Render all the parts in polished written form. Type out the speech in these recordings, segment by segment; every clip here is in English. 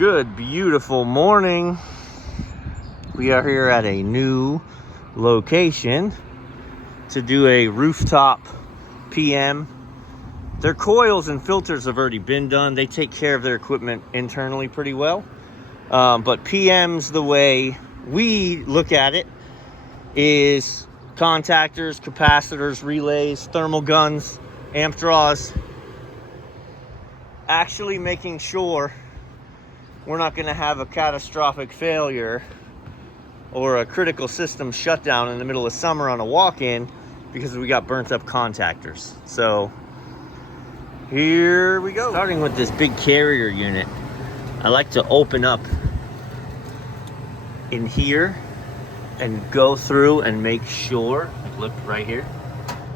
Good, beautiful morning. We are here at a new location to do a rooftop PM. Their coils and filters have already been done. They take care of their equipment internally pretty well. But PM's, the way we look at it, is contactors, capacitors, relays, thermal guns, amp draws. Actually making sure we're not going to have a catastrophic failure or a critical system shutdown in the middle of summer on a walk-in because we got burnt up contactors. So here we go. Starting with this big carrier unit, I like to open up in here and go through and make sure, like look right here,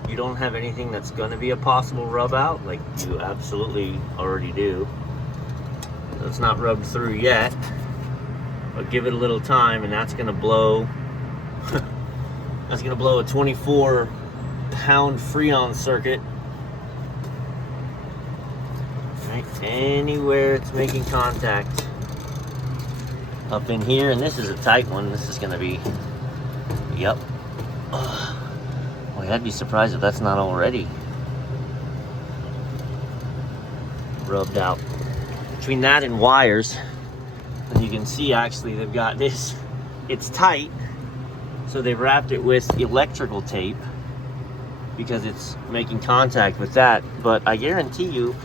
you don't have anything that's going to be a possible rub out, like you absolutely already do. So it's not rubbed through yet, but give it a little time and that's going to blow that's going to blow a 24-pound Freon circuit right anywhere it's making contact up in here. And this is a tight one. This is going to be, yep. Boy, I'd be surprised if that's not already rubbed out. Between that and wires, and you can see actually they've got this, it's tight, so they've wrapped it with electrical tape because it's making contact with that. But I guarantee you,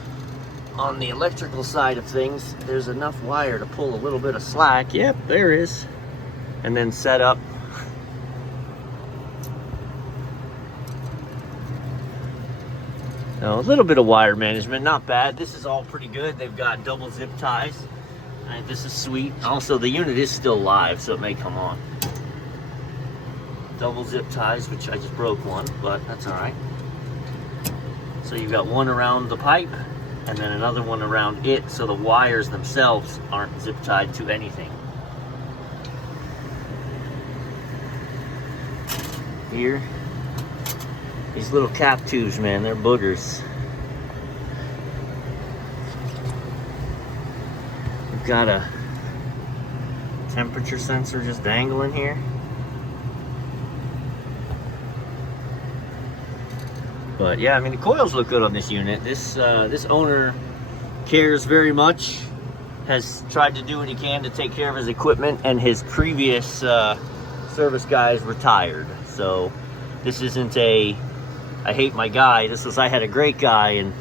on the electrical side of things, there's enough wire to pull a little bit of slack. Yep, there is. And then set up a little bit of wire management, not bad. This is all pretty good. They've got double zip ties. This is sweet. Also, the unit is still live, so it may come on. Double zip ties, which I just broke one, but that's all right. So you've got one around the pipe and then another one around it, so the wires themselves aren't zip tied to anything. Here, these little cap tubes, man, they're boogers. We've got a temperature sensor just dangling here. But yeah, I mean, the coils look good on this unit. This owner cares very much, has tried to do what he can to take care of his equipment, and his previous service guys retired. So this isn't a I hate my guy. This was I had a great guy and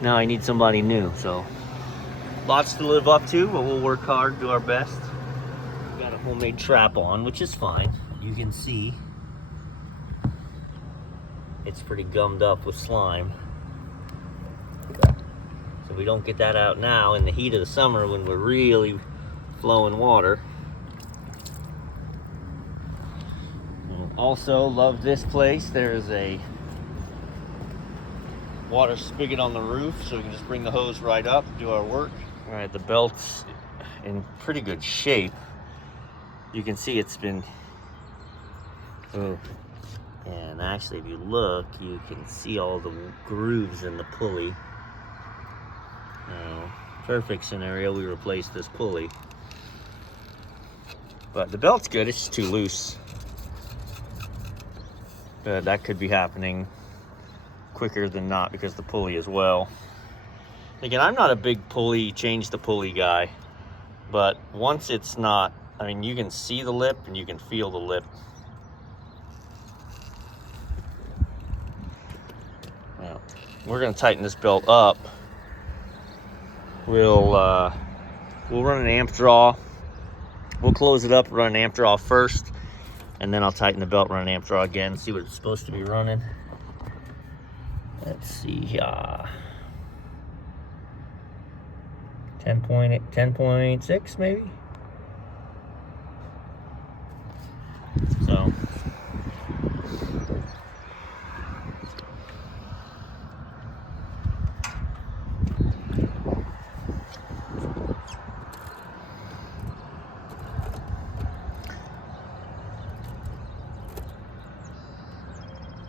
now I need somebody new. So lots to live up to, but we'll work hard, do our best. We've got a homemade trap on, which is fine. You can see it's pretty gummed up with slime. So we don't get that out now in the heat of the summer when we're really flowing water. Also, love this place. There's a water spigot on the roof, so we can just bring the hose right up, do our work. All right, the belt's in pretty good shape. You can see it's been, and actually if you look, you can see all the grooves in the pulley. Perfect scenario, we replace this pulley. But the belt's good, it's just too loose. That could be happening quicker than not because the pulley as well. Again, I'm not a big pulley, change the pulley guy, but once it's not, I mean, you can see the lip and you can feel the lip. Now, we're gonna tighten this belt up. We'll run an amp draw. We'll close it up, run an amp draw first, and then I'll tighten the belt, run an amp draw again, see what it's supposed to be running. Let's see here. 10.6 maybe? So.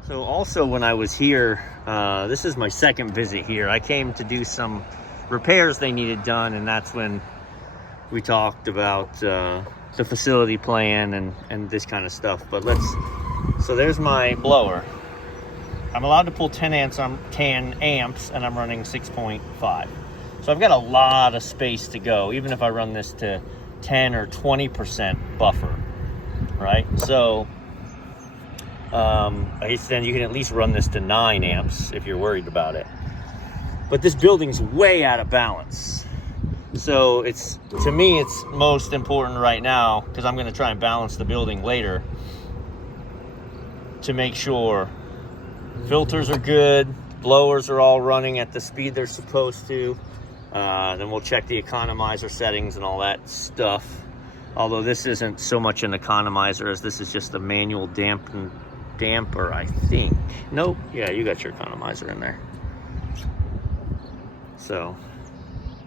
So also when I was here, this is my second visit here. I came to do some repairs they needed done, and that's when we talked about the facility plan and this kind of stuff. But so there's my blower. I'm allowed to pull 10 amps and I'm running 6.5. So I've got a lot of space to go, even if I run this to 10 or 20% buffer, right? So then you can at least run this to 9 amps if you're worried about it. But this building's way out of balance. So to me, it's most important right now, because I'm gonna try and balance the building later, to make sure filters are good, blowers are all running at the speed they're supposed to. Then we'll check the economizer settings and all that stuff. Although this isn't so much an economizer as this is just a manual damper, I think. Nope, yeah, you got your economizer in there. So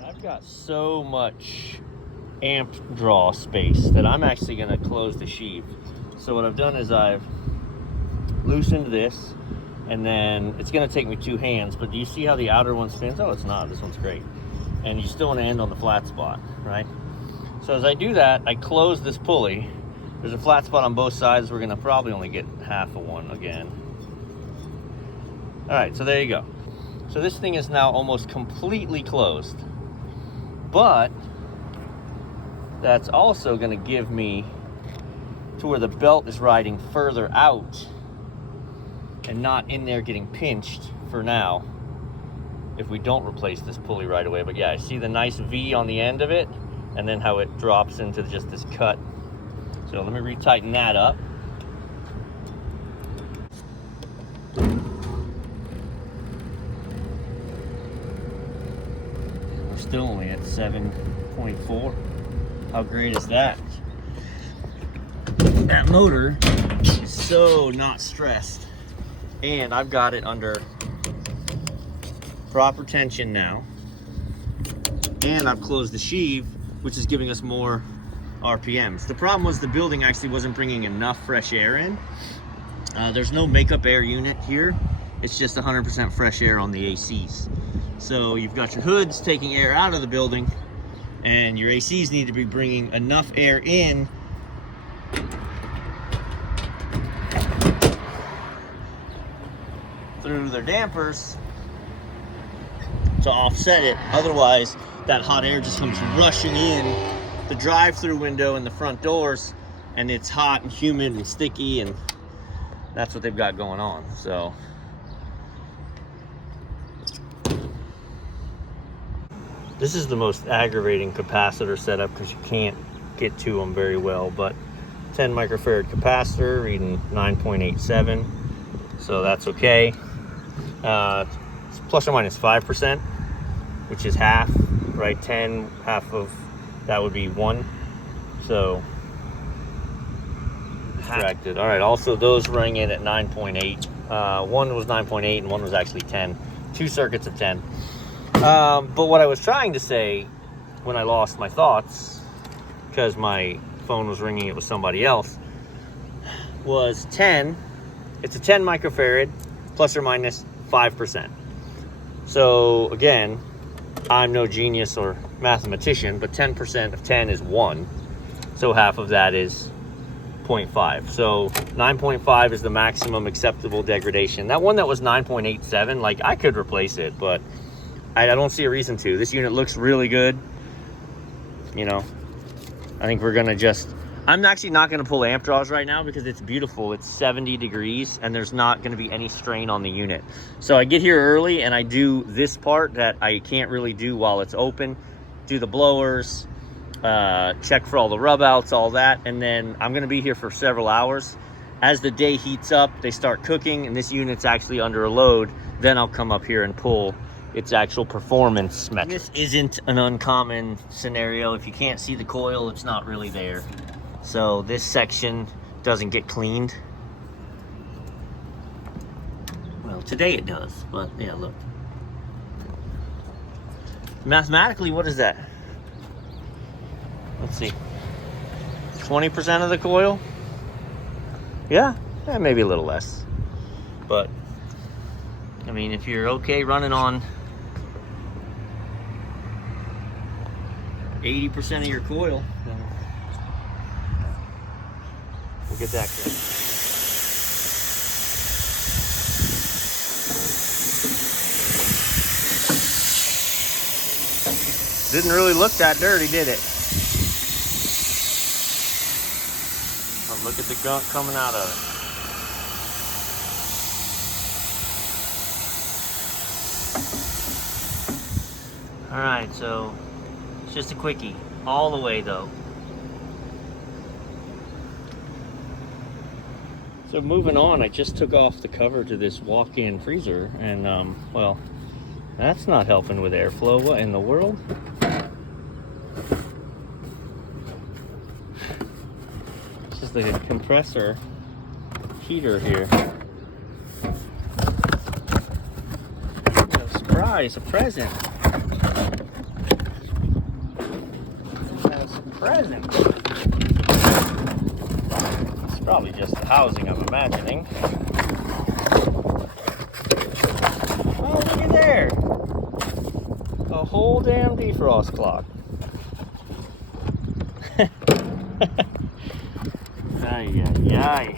I've got so much amp draw space that I'm actually gonna close the sheave. So what I've done is I've loosened this, and then it's gonna take me 2 hands, but do you see how the outer one spins? Oh, it's not, this one's great. And you still wanna end on the flat spot, right? So as I do that, I close this pulley. There's a flat spot on both sides. We're gonna probably only get half of one again. All right, so there you go. So this thing is now almost completely closed, but that's also gonna give me to where the belt is riding further out and not in there getting pinched for now if we don't replace this pulley right away. But yeah, I see the nice V on the end of it, and then how it drops into just this cut. So let me retighten that up. We're still only at 7.4. How great is that? That motor is so not stressed. And I've got it under proper tension now. And I've closed the sheave, which is giving us more RPMs. The problem was the building actually wasn't bringing enough fresh air in. There's no makeup air unit here. It's just 100% fresh air on the ACs. So you've got your hoods taking air out of the building, and your ACs need to be bringing enough air in through their dampers to offset it. Otherwise, that hot air just comes rushing in the drive-through window and the front doors, and it's hot and humid and sticky, and that's what they've got going on. So this is the most aggravating capacitor setup because you can't get to them very well, but 10 microfarad capacitor reading 9.87, so that's okay. It's plus or minus 5%, which is half, right? 10, half of that would be 1. So distracted. All right, also those rang in at 9.8. One was 9.8 and one was actually 10. 2 circuits of 10. But what I was trying to say when I lost my thoughts, because my phone was ringing, it was somebody else, was 10. It's a 10 microfarad plus or minus 5%. So again, I'm no genius or mathematician, but 10% of 10 is 1. So half of that is 0.5. So 9.5 is the maximum acceptable degradation. That one that was 9.87, like, I could replace it, but I don't see a reason to. This unit looks really good. You know, I think we're gonna I'm actually not gonna pull amp draws right now because it's beautiful. It's 70 degrees and there's not gonna be any strain on the unit. So I get here early and I do this part that I can't really do while it's open. Do the blowers, check for all the rub outs, all that. And then I'm gonna be here for several hours. As the day heats up, they start cooking and this unit's actually under a load. Then I'll come up here and pull its actual performance metrics. This isn't an uncommon scenario. If you can't see the coil, it's not really there. So this section doesn't get cleaned. Well, today it does, but yeah, look. Mathematically, what is that? Let's see. 20% of the coil? Yeah, maybe a little less. But, I mean, if you're okay running on 80% of your coil. We'll get that clean. Didn't really look that dirty, did it? But look at the gunk coming out of it. All right, so it's just a quickie, all the way though. So moving on, I just took off the cover to this walk-in freezer, and well, that's not helping with airflow. What in the world? This is the compressor heater here. A surprise, a present. That's a present. It's probably just the housing, I'm imagining. Oh, look at there. A whole damn defrost clock. Ay, ay, ay.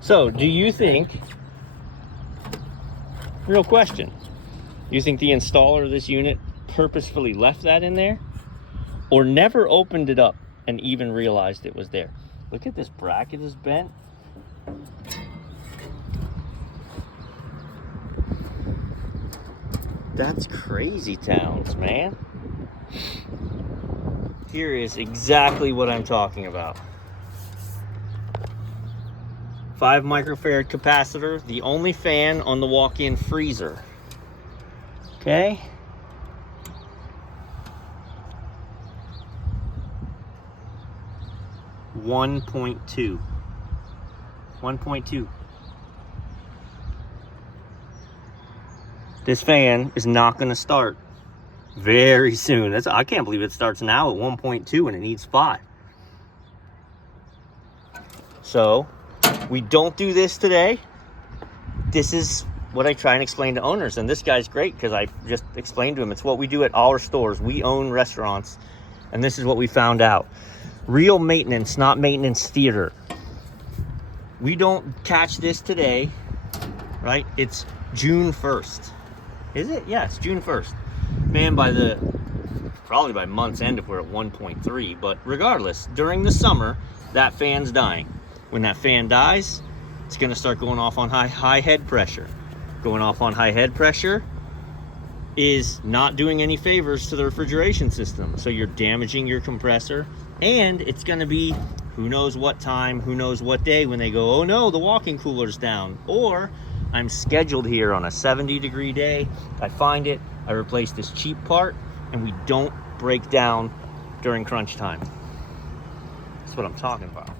So, do you think, real question, you think the installer of this unit purposefully left that in there? Or never opened it up and even realized it was there? Look at this bracket is bent. That's crazy towns, man. Here is exactly what I'm talking about. 5 microfarad capacitor, the only fan on the walk-in freezer. Okay. $1.2. This fan is not going to start very soon. I can't believe it starts now at 1.2 and it needs 5. So we don't do this today. This is what I try and explain to owners, and this guy's great because I just explained to him it's what we do at our stores. We own restaurants, and this is what we found out. Real maintenance, not maintenance theater. We don't catch this today, right? It's June 1st. Is it? Yeah, it's June 1st. Man, probably by month's end if we're at 1.3, but regardless, during the summer, that fan's dying. When that fan dies, it's gonna start going off on high head pressure. Going off on high head pressure is not doing any favors to the refrigeration system. So you're damaging your compressor, and it's gonna be who knows what time, who knows what day when they go, oh no, the walk-in cooler's down. Or I'm scheduled here on a 70-degree day. I find it, I replace this cheap part, and we don't break down during crunch time. That's what I'm talking about.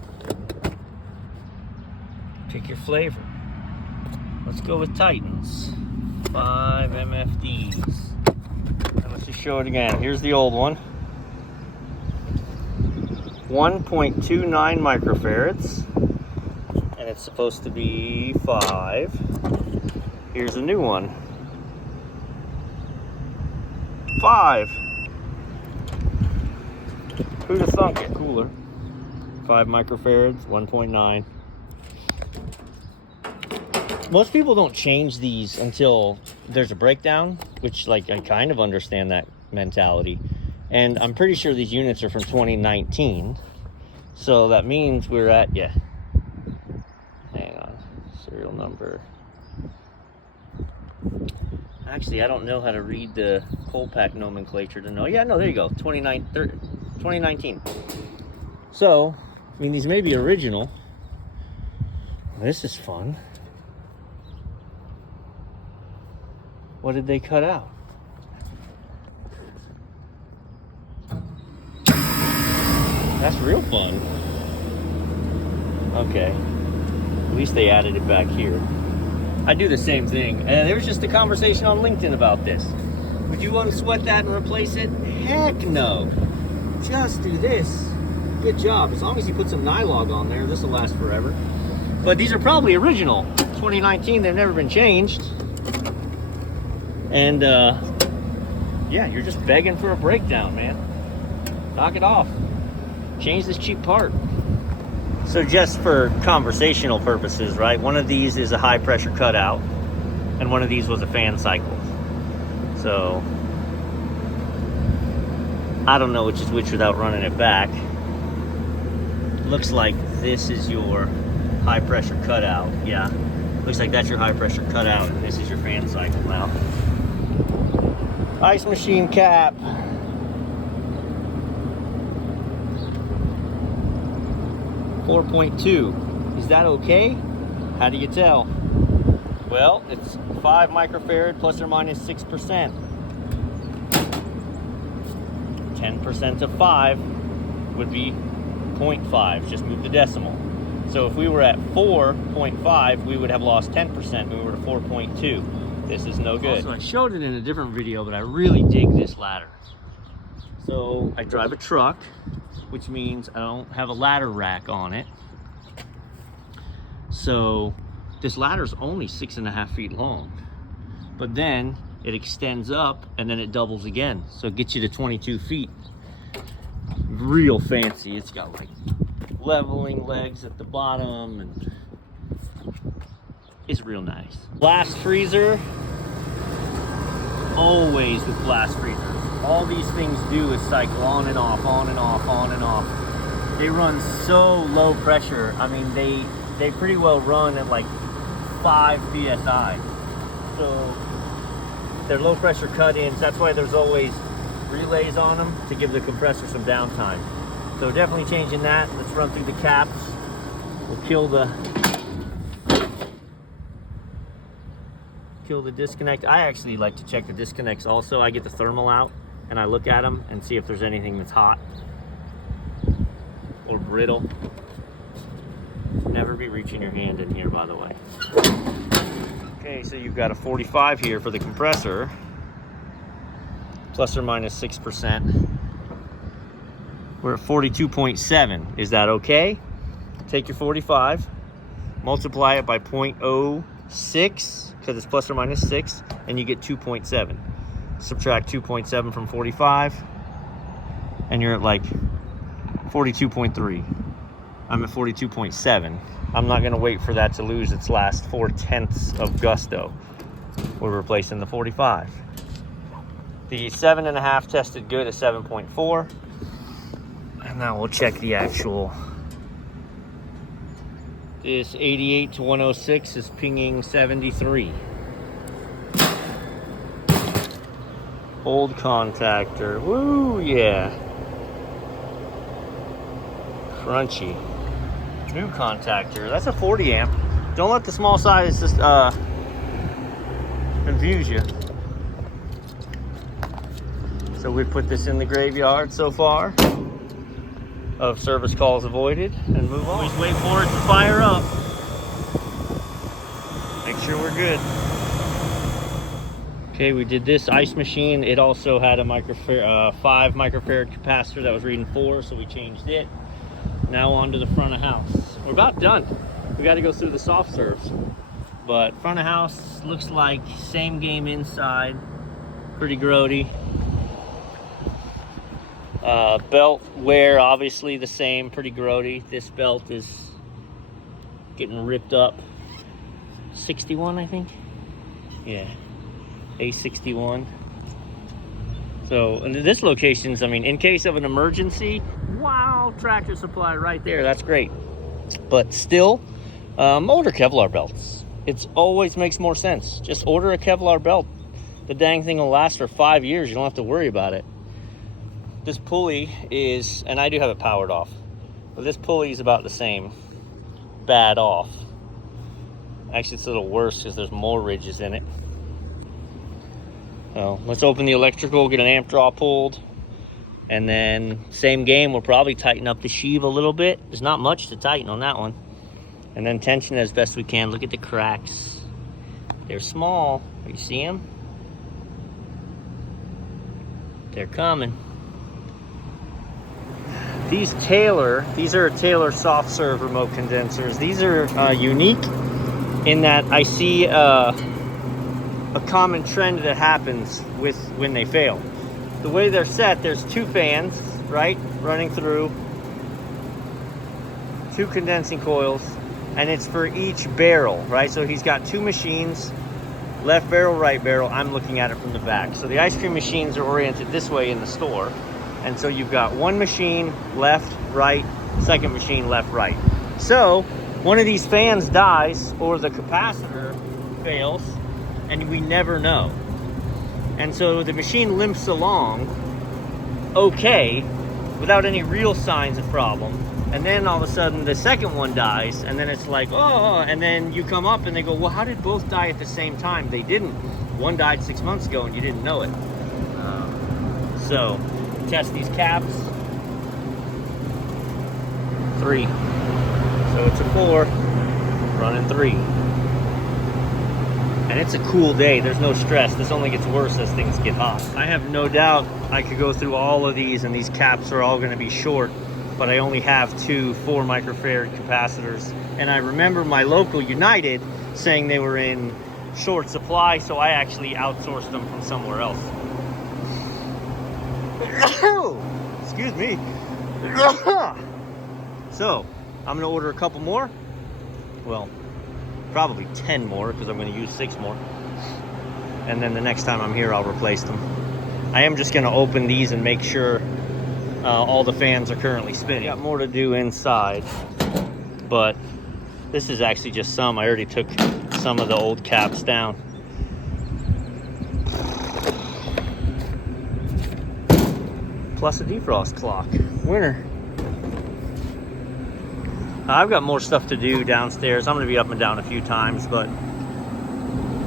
Pick your flavor. Let's go with Titans. 5 MFDs. And let's just show it again. Here's the old one. 1.29 microfarads. And it's supposed to be 5. Here's a new one. 5. Who'd have thunk it? Cooler. 5 microfarads, 1.9. Most people don't change these until there's a breakdown, which, like, I kind of understand that mentality. And I'm pretty sure these units are from 2019. So that means we're at, yeah. Hang on. Serial number. Actually, I don't know how to read the coal pack nomenclature to know. Yeah, no, there you go. 2019. So, I mean, these may be original. This is fun. What did they cut out? That's real fun. Okay. At least they added it back here. I do the same thing. And there was just a conversation on LinkedIn about this. Would you unsweat that and replace it? Heck no. Just do this. Good job. As long as you put some nylog on there, this will last forever. But these are probably original. 2019, they've never been changed. And yeah, you're just begging for a breakdown, man. Knock it off. Change this cheap part. So just for conversational purposes, right? One of these is a high pressure cutout, and one of these was a fan cycle. So I don't know which is which without running it back. Looks like this is your high pressure cutout. Yeah, looks like that's your high pressure cutout, and this is your fan cycle now. Ice machine cap. .2. Is that okay? How do you tell? Well, it's 5 microfarad plus or minus 6%. 10% of 5 would be 0.5. Just move the decimal. So if we were at 4.5, we would have lost 10%. We were at 4.2. This is no good. Also, I showed it in a different video, but I really dig this ladder. So I drive a truck, which means I don't have a ladder rack on it. So this ladder's only 6.5 feet long, but then it extends up and then it doubles again. So it gets you to 22 feet. Real fancy. It's got like leveling legs at the bottom, and it's real nice. Blast freezer, always with blast freezers. All these things do is cycle on and off, on and off, on and off. They run so low pressure. I mean, they pretty well run at like 5 psi. So they're low pressure cut-ins. That's why there's always relays on them to give the compressor some downtime. So definitely changing that. Let's run through the caps. We'll kill the disconnect. I actually like to check the disconnects also. I get the thermal out and I look at them and see if there's anything that's hot or brittle. Never be reaching your hand in here, by the way. Okay, so you've got a 45 here for the compressor, plus or minus 6%. We're at 42.7. Is that okay? Take your 45, multiply it by 0.06, because it's plus or minus 6, and you get 2.7. Subtract 2.7 from 45, and you're at like 42.3. I'm at 42.7. I'm not gonna wait for that to lose its last 0.4 of gusto. We're replacing the 45. The 7.5 tested good at 7.4. And now we'll check the actual. This 88 to 106 is pinging 73. Old contactor, woo, yeah. Crunchy. New contactor, that's a 40 amp. Don't let the small size just confuse you. So we put this in the graveyard so far of service calls avoided and move on. Always wait for it to fire up. Make sure we're good. Okay, we did this ice machine. It also had a 5 microfarad capacitor that was reading 4, so we changed it. Now on to the front of house. We're about done. We got to go through the soft serves. But front of house looks like same game inside. Pretty grody. Belt wear, obviously the same, pretty grody. This belt is getting ripped up. 61, I think. Yeah, A61. So, and this location's, I mean, in case of an emergency, wow, Tractor Supply right there. That's great. But still, order Kevlar belts. It always makes more sense. Just order a Kevlar belt. The dang thing will last for 5 years. You don't have to worry about it. This pulley is, and I do have it powered off, but this pulley is about the same, bad off. Actually, it's a little worse because there's more ridges in it. So let's open the electrical, get an amp draw pulled, and then same game, we'll probably tighten up the sheave a little bit. There's not much to tighten on that one. And then tension as best we can. Look at the cracks. They're small. You see them? They're coming. These are Taylor soft serve remote condensers. These are unique in that I see a common trend that happens with when they fail. the way they're set, there's 2 fans, right, running through, 2 condensing coils, and it's for each barrel, right? So he's got 2 machines, left barrel, right barrel. I'm looking at it from the back. So the ice cream machines are oriented this way in the store. And so you've got 1 machine, left, right, 2nd machine, left, right. So one of these fans dies or the capacitor fails, and we never know. And so the machine limps along okay without any real signs of problem. And then all of a sudden the second one dies, and then it's like, oh, and then you come up and they go, well, how did both die at the same time? They didn't. One died 6 months ago and you didn't know it. So test these caps. 3. So it's a 4, running 3. And it's a cool day, there's no stress. This only gets worse as things get hot. I have no doubt I could go through all of these, and these caps are all gonna be short, but I only have 2 4 microfarad capacitors. And I remember my local United saying they were in short supply, so I actually outsourced them from somewhere else. Excuse me. So, I'm gonna order a couple more. Well, probably 10 more, because I'm gonna use 6 more. And then the next time I'm here, I'll replace them. I am just gonna open these and make sure all the fans are currently spinning. Got more to do inside, but this is actually just some. I already took some of the old caps down. Plus a defrost clock. Winner. I've got more stuff to do downstairs. I'm going to be up and down a few times, but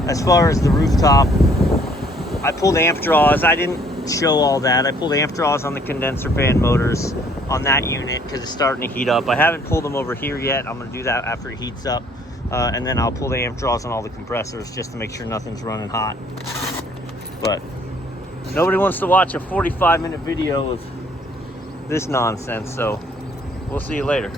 as far as the rooftop, I pulled amp draws. I didn't show all that. I pulled amp draws on the condenser fan motors on that unit because it's starting to heat up. I haven't pulled them over here yet. I'm going to do that after it heats up, and then I'll pull the amp draws on all the compressors just to make sure nothing's running hot. But nobody wants to watch a 45-minute video of this nonsense, so we'll see you later.